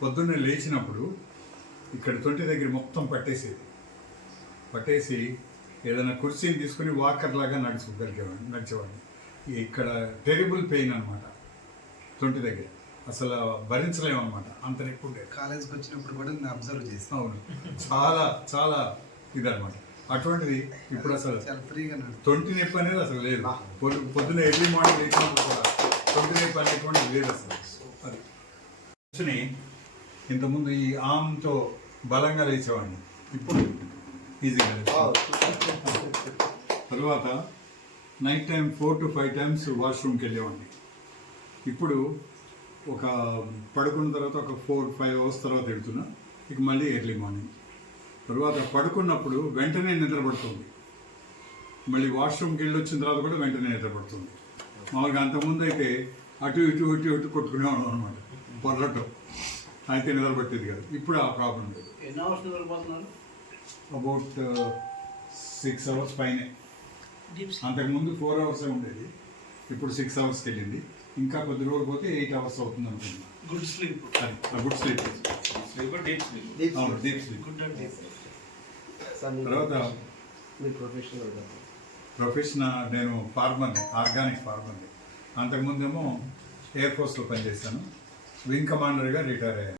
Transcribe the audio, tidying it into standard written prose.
పొద్దున్నే లేచినప్పుడు ఇక్కడ తొంటి దగ్గర మొత్తం పట్టేసి ఏదైనా కుర్చీని తీసుకుని వాకర్ లాగా నడిచేవాడిని. ఇక్కడ టెరిబుల్ పెయిన్ అనమాట, తొంటి దగ్గర అసలు భరించలేమన్నమాట, అంత నొప్పి ఉండేది. కాలేజ్కి వచ్చినప్పుడు కూడా నేను అబ్జర్వ్ చేస్తాను. అవును, చాలా చాలా ఇదనమాట. అటువంటిది ఇప్పుడు అసలు ఫ్రీగా తొంటి నొప్పి అనేది అసలు లేదు. పొద్దున్న ఎర్లీ మార్నింగ్ లేచినప్పుడు కూడా తొంటి నొప్పి అనేటువంటిది లేదు అసలు. అది కూర్చుని ఇంతకుముందు ఈ ఆమ్తో బలంగా లేచేవాడిని, ఇప్పుడు ఈజీగా. తర్వాత నైట్ టైం 4 to 5 times వాష్రూమ్కి వెళ్ళేవాడిని. ఇప్పుడు ఒక పడుకున్న తర్వాత ఒక 4-5 hours తర్వాత వెళ్తున్నా, ఇక మళ్ళీ ఎర్లీ మార్నింగ్. తర్వాత పడుకున్నప్పుడు వెంటనే నిద్రపడుతుంది, మళ్ళీ వాష్రూమ్కి వెళ్ళి వచ్చిన తర్వాత కూడా వెంటనే నిద్రపడుతుంది. మామూలుగా అంతకుముందు అయితే అటు ఇటు కొట్టుకునేవాడు అనమాట, పొర్రటం అయితే నిద్రపట్టేది కాదు. ఇప్పుడు ఆ ప్రాబ్లం లేదు. ఎన్ని అవర్స్ నిద్రపోతున్నారు? అబౌట్ 6 hours పైనే. అంతకుముందు 4 hours ఉండేది, ఇప్పుడు 6 hours వెళ్ళింది. ఇంకా కొద్ది రోజులు పోతే 8 hours అవుతుంది అనుకుంటున్నాను. Good sleep. Good sleep, deep sleep. తర్వాత ప్రొఫెషన్ నేను ఫార్మర్ని, ఆర్గానిక్ ఫార్మర్ని. అంతకుముందేమో ఎయిర్ ఫోర్స్లో పనిచేశాను, వింగ్ కమాండర్గా రిటైర్ అయ్యాను.